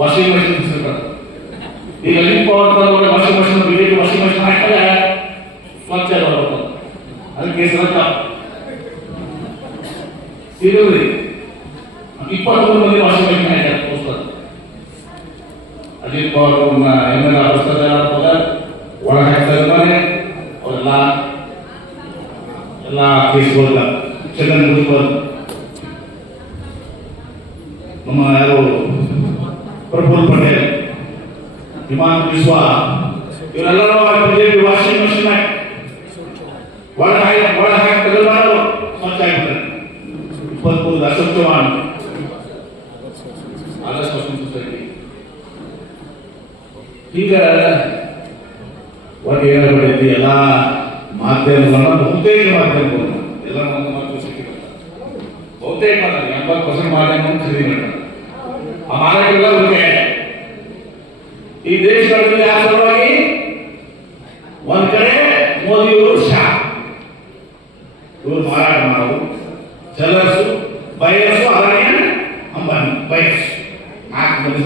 Washing machine ಸಿಗ್ತದೆ. ಈಗ link power washing machine BJP washing machine ಹಾಕಿದ್ರೆ ಸ್ವಚ್ಛ ಬರುತ್ತೆ. ಅದಕ್ಕೆ ಸ್ವಚ್ಛ ಸಿಗಲ್ರಿ. 23 ಮಂದಿ ವಾಷಿಂಗ್ ಮಷಿನ್ ಹಾಕ್ಯಾರ ಪುಸ್ತಕ. ಅಜಿತ್ ಪವಾರ್ ML ಪುಸ್ತಕ ಒಳ ಹಾಕ್ತಾರೆ. ಅವರೆಲ್ಲ ಕೇಸ್ಗಳ ಚಂದನ್ ಗುಡಿಬಲ್ ನಮ್ಮ ಯಾರು ಪ್ರಫುಲ್ ಪಟೇಲ್, ಹಿಮಾಂತ್ ಬಿಸ್ವಾ ಇವರೆಲ್ಲರೂ ಬಿಜೆಪಿ ವಾಷಿಂಗ್ ಮಷಿನ್ ಒಳ ಹಾಕಿ ತೆಗೆದುಕೊಂಡು ಸ್ವಚ್ಛ ಆಗಿರ್ತಾರೆ. 23 ಅಶೋಕ್ ಚೌಹಾಣ್ ಆದರ್ಶ ವಾಷಿಂಗ್ ಸೊಸೈಟಿ. ಈಗ ಒಟ್ಟು ಏನಾಗಬೇಕು, ಎಲ್ಲ ಮಾಧ್ಯಮಗಳನ್ನ ಬಹುತೇಕ ಮಾಧ್ಯಮಗಳು ಎಲ್ಲ ಒಂದು ಮಾತು ಸಿಕ್ಕಿಲ್ಲ. ಬಹುತೇಕ 80% ಮಾಧ್ಯಮವನ್ನು ಖರೀದಿ ಮಾಡ್ತಾರೆ. ಆ ಮಾರಾಟಗಳ ಬಗ್ಗೆ ಈ ದೇಶಗಳಲ್ಲಿ ಯಾವ ಸಲುವಾಗಿ ಒಂದ್ ಕಡೆ ಮೋದಿಯವರು ಶಾ ಇವರು ಮಾರಾಟ ಮಾಡೋದು, ಜಲಸು ಬಯಸು ಅದಾನಿ ಅಂಬಾನಿ ಬಯಸು 4 ಮಂದಿ